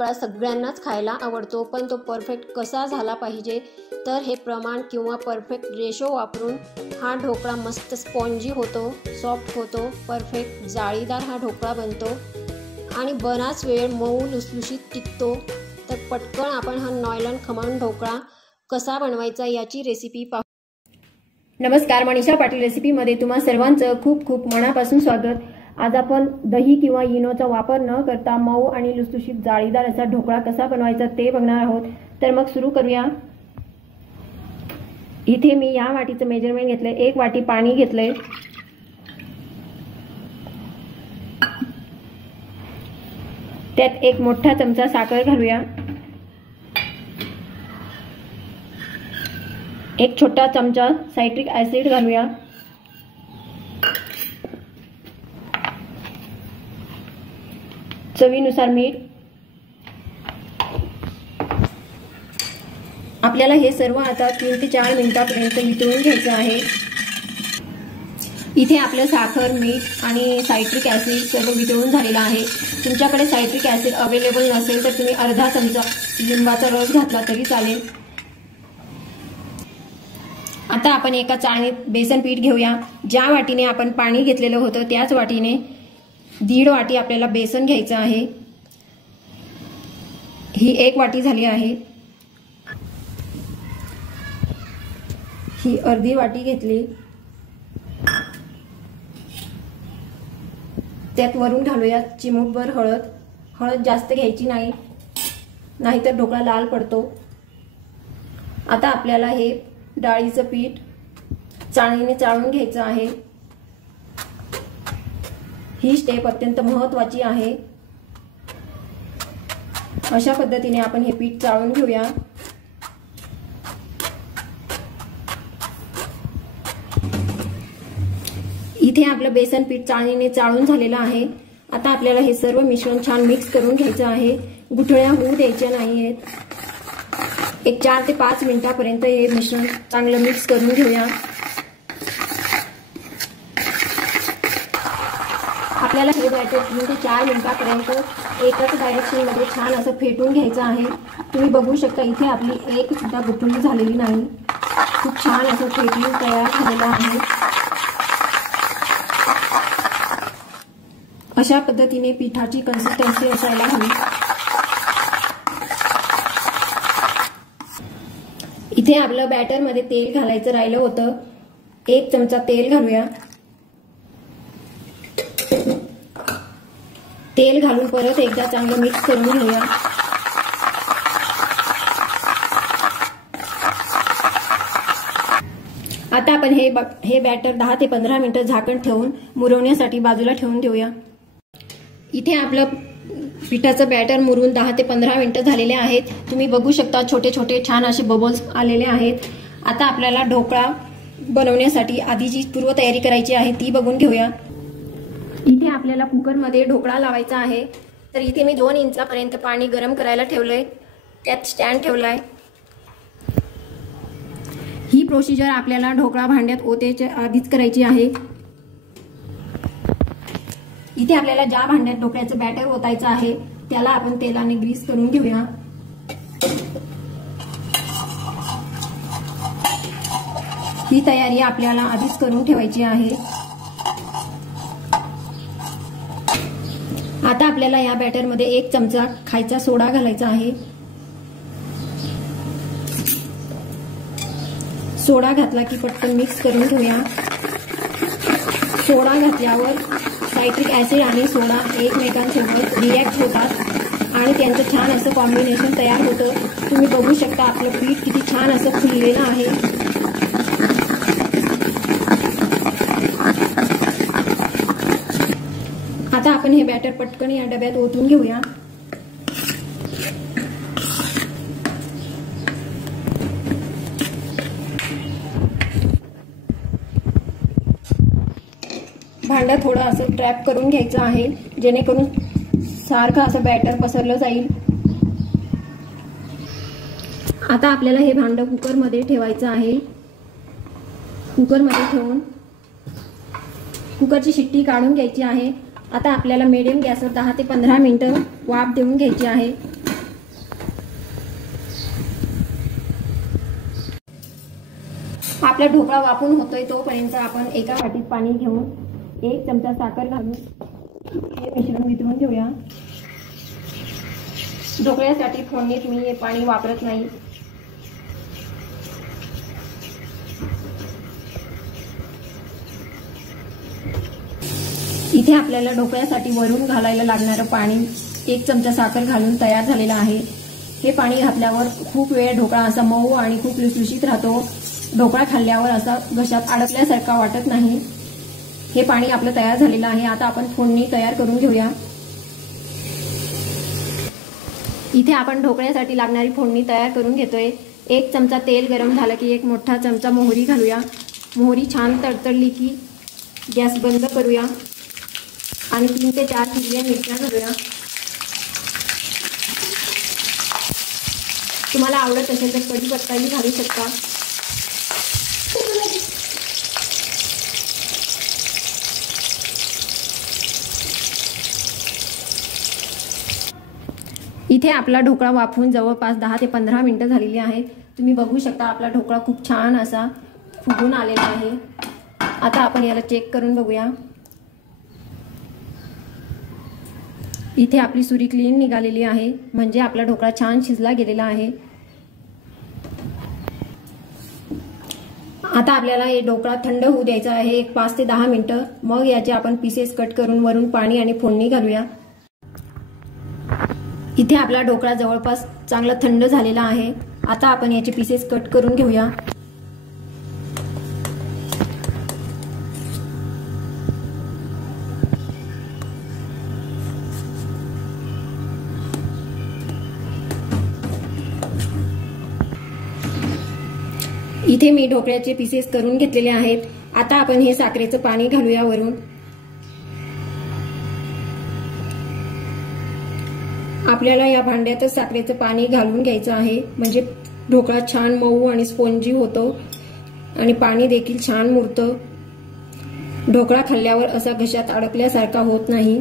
ढोकळा सगळ्यांनाच खायला आवडतो, पण तो परफेक्ट कसा झाला पाहिजे तर हे प्रमाण किंवा परफेक्ट रेशो वापरून हा ढोकळा मस्त स्पॉन्जी होतो, सॉफ्ट होतो, परफेक्ट जाळीदार हा ढोकळा बनतो आणि बराच वेळ मऊ लुसलुशीत टिकतो। तर पटकन आपण हा नॉयलॉन खमण ढोकळा कसा बनवायचा याची रेसिपी पाहू। नमस्कार, मनीषा पाटील रेसिपीमध्ये तुम्हा सर्वांचं खूप खूप मनापासून स्वागत। आज आपण दही किंवा इनोचा वापर न करता मऊ आणि लुसलुशीत जाळीदार असा ढोकळा कसा बनवायचा ते बघणार आहोत। तर मग सुरू करूया। इथे मी या वाटीचं मेजरमेंट घेतलंय, 1 वाटी पाणी घेतलंय, त्यात 1 मोठा चमचा साखर घालूया, 1 छोटा चमचा सायट्रिक ऍसिड घालूया, चवीनुसार मीठ। आपल्याला हे सर्व आता 3 ते 4 मिनिटांपर्यंत वितळून घ्यायचं आहे। इथे आपलं साखर, मीठ आणि सायट्रिक ऍसिड सर्व वितळून झालेलं आहे। तुमच्याकडे सायट्रिक ऍसिड अवेलेबल नसेल तर तुम्ही अर्धा चमचा लिंबाचा रस घातला तरी चालेल। आता आपण एका चाळणीत बेसन पीठ घेऊया। ज्या वाटीने आपण पाणी घेतलेलं होतं त्याच वाटीने 1.5 वाटी आपल्याला बेसन घ्यायचं आहे। ही 1 वाटी झाली आहे। ही अर्धी वाटी घेतली, त्यात वरून घालूया चिमूटभर हळद। हळद जास्त घ्यायची नाही, नाहीतर ढोकळा लाल पडतो। आता आपल्याला हे डाळीचं पीठ चाळणीने चाळून घ्यायचं आहे। ही स्टेप अत्यंत महत्त्वाची आहे। अशा पद्धतीने आपण हे पीठ चाळून घेऊया। इथे आपलं बेसन पीठ चाळणीने चाळून झालेलं आहे। आता आपल्याला हे सर्व मिश्रण छान मिक्स करून घ्यायचं आहे। गुठळ्या होऊ द्यायच्या नाहीयेत। एक 4 ते 5 मिनिटांपर्यंत हे मिश्रण चांगलं मिक्स करून घेऊया। आपल्याला हे बॅटर 3 ते 4 मिनिटांपर्यंत एकच डायरेक्शन मध्ये छान असं फेटून घ्यायचं आहे। तुम्ही बघू शकता इथे आपली एक सुद्धा गुठळी झालेली नाही, खूप छान असं फेटून तयार झालेलं आहे। अशा पद्धतीने पिठाची कन्सिस्टन्सी असायला हवी। इथे आपलं बॅटर मध्ये तेल घालायचं राहिलं होतं, 1 चमचा तेल घालूया। तेल घालून परत एकदा चांगलं मिक्स करून घेऊया। आता आपण हे बॅटर 10 ते 15 मिनिटं झाकण ठेवून मुरवण्यासाठी बाजूला ठेवून देऊया। इथे आपलं पिठाचं बॅटर मुरून 10 ते 15 मिनिटं झालेले आहेत। तुम्ही बघू शकता छोटे छोटे छान असे बबल्स आलेले आहेत। आता आपल्याला ढोकळा बनवण्यासाठी आधी जी पूर्वतयारी करायची आहे ती बघून घेऊया। इथे आपल्याला कुकरमध्ये ढोकळा लावायचा आहे। तर इथे मी 2 इंचापर्यंत पाणी गरम करायला ठेवलंय, त्यात स्टँड ठेवलाय। ही प्रोसिजर आपल्याला ढोकळा भांड्यात ओतायच्या आधीच करायची आहे। इथे आपल्याला ज्या भांड्यात ढोकळ्याचं बॅटर ओतायचं आहे त्याला आपण तेलाने ग्रीस करून घेऊया। ही तयारी आपल्याला आधीच करून ठेवायची आहे। आता आपल्याला या बॅटर मध्ये 1 चमचा खायचा सोडा घालायचा आहे। सोडा घातला की पटकन मिक्स करून घेऊया। सोडा घातल्यावर सायट्रिक ऍसिड आणि सोडा एकमेकांसोबत रिॲक्ट होतात आणि त्यांचं छान असं कॉम्बिनेशन तयार होतं। तुम्ही बघू शकता आपलं पीठ किती छान असं फुललेलं आहे। आता आपण हे बॅटर पटकन या डब्यात ओतून घेऊया। भांडं थोडं असं ट्रॅप करून घ्यायचं आहे, जेणेकरून सारखं असं बॅटर पसरलं जाईल। आता आपल्याला हे भांडं कुकरमध्ये ठेवायचं आहे। कुकरमध्ये ठेवून कुकरची शिट्टी काढून घ्यायची आहे। आता आपल्याला मीडियम गॅसवर 10 ते 15 मिनिटं वाफ देऊन घ्यायची आहे। आपला ढोकळा वाफून होतोय तोपर्यंत आपण एका वाटीत पाणी घेऊन 1 चमचा साखर घालून हे मिश्रण वितळून घेऊया। ढोकळ्यासाठी फोडणीत मी हे पाणी वापरत नाही। इथे आपल्याला ढोकळ्यासाठी वरून घालायला लागणारं पाणी 1 चमचा साखर घालून तयार झालेलं आहे। हे पाणी घातल्यावर खूप वेळ ढोकळा असा मऊ आणि खूप लुसलुशीत राहतो। ढोकळा खाल्ल्यावर असा घशात अडकल्यासारखा वाटत नाही। हे पाणी आपलं तयार झालेलं आहे। आता आपण फोडणी तयार करून घेऊया। इथे आपण ढोकळ्यासाठी लागणारी फोडणी तयार करून घेतोय। 1 चमचा तेल गरम झालं की 1 मोठा चमचा मोहरी घालूया। मोहरी छान तडतडली की गॅस बंद करूया आणि 3 ते 4 हिरव्या मिरच्या घालूया। तुम्हाला आवडत असेल तर कढीपत्ताही घालू शकता। इथे आपला ढोकळा वाफवून जवळपास 10 ते 15 मिनिटं झालेली आहेत। तुम्ही बघू शकता आपला ढोकळा खूप छान असा फुगून आलेला आहे। आता आपण याला चेक करून बघूया। इथे आपली सुरी क्लीन निघालेली आहे, म्हणजे आपला ढोकळा छान शिजला गेलेला आहे। आता आपल्याला हे ढोकळा थंड होऊ द्यायचा आहे 5 ते 10 मिनिटं। मग याचे आपण पीसेस कट करून वरून पाणी आणि फोडणी घालूया। इथे आपला ढोकळा जवळपास चांगला थंड झालेला आहे। आता आपण याचे पीसेस कट करून घेऊया। इथे मी ढोकळ्याचे पीसेस करून घेतलेले आहेत। आता आपण हे साखरेचं पाणी घालूया वरून। आपल्याला या भांड्यातच साखरेचं पाणी घालून घ्यायचं आहे, म्हणजे ढोकळा छान मऊ आणि स्पॉन्जी होतो आणि पाणी देखील छान मुरतं। ढोकळा खाल्ल्यावर असा घशात अडकल्यासारखा होत नाही।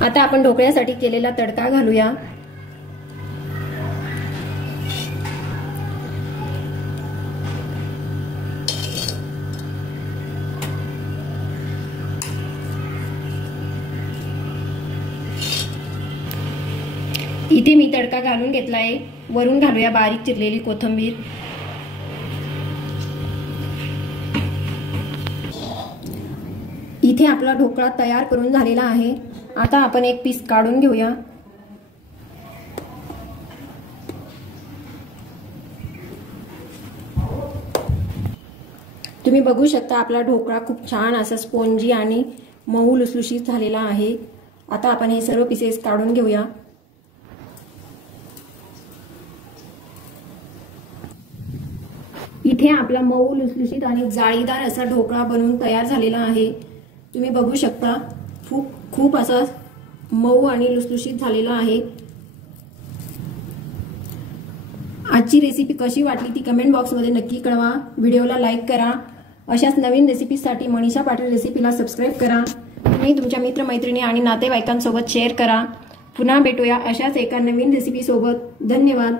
आता आपण ढोकळ्यासाठी केलेला तडका घालूया। इथे मी तडका घालून घेतलाय। वरून घालूया बारीक चिरलेली कोथिंबीर। इथे आपला ढोकळा तयार करून झालेला आहे। आता आपण एक पीस काढून घेऊया। तुम्ही बघू शकता आपला ढोकळा खूप छान असा स्पॉन्जी आणि मऊ लुसलुशीत झालेला आहे। आता आपण हे सर्व पीसेस काढून घेऊया। इथे आपला मऊ लुसलुशीत आणि जाळीदार असा ढोकळा बनवून तयार झालेला आहे। तुम्ही बघू शकता खूप असा मऊ आणि लुसलुशीत झालेला आहे। आजची रेसिपी कशी वाटली ती कमेंट बॉक्समध्ये नक्की कळवा। व्हिडिओला लाईक करा। अशाच नवीन रेसिपीसाठी मनीषा पाटील रेसिपीला सबस्क्राईब करा। तुम्ही तुमच्या मित्रमैत्रिणी आणि नातेवाईकांसोबत शेअर करा। पुन्हा भेटूया अशाच एका नवीन रेसिपी सोबत। धन्यवाद।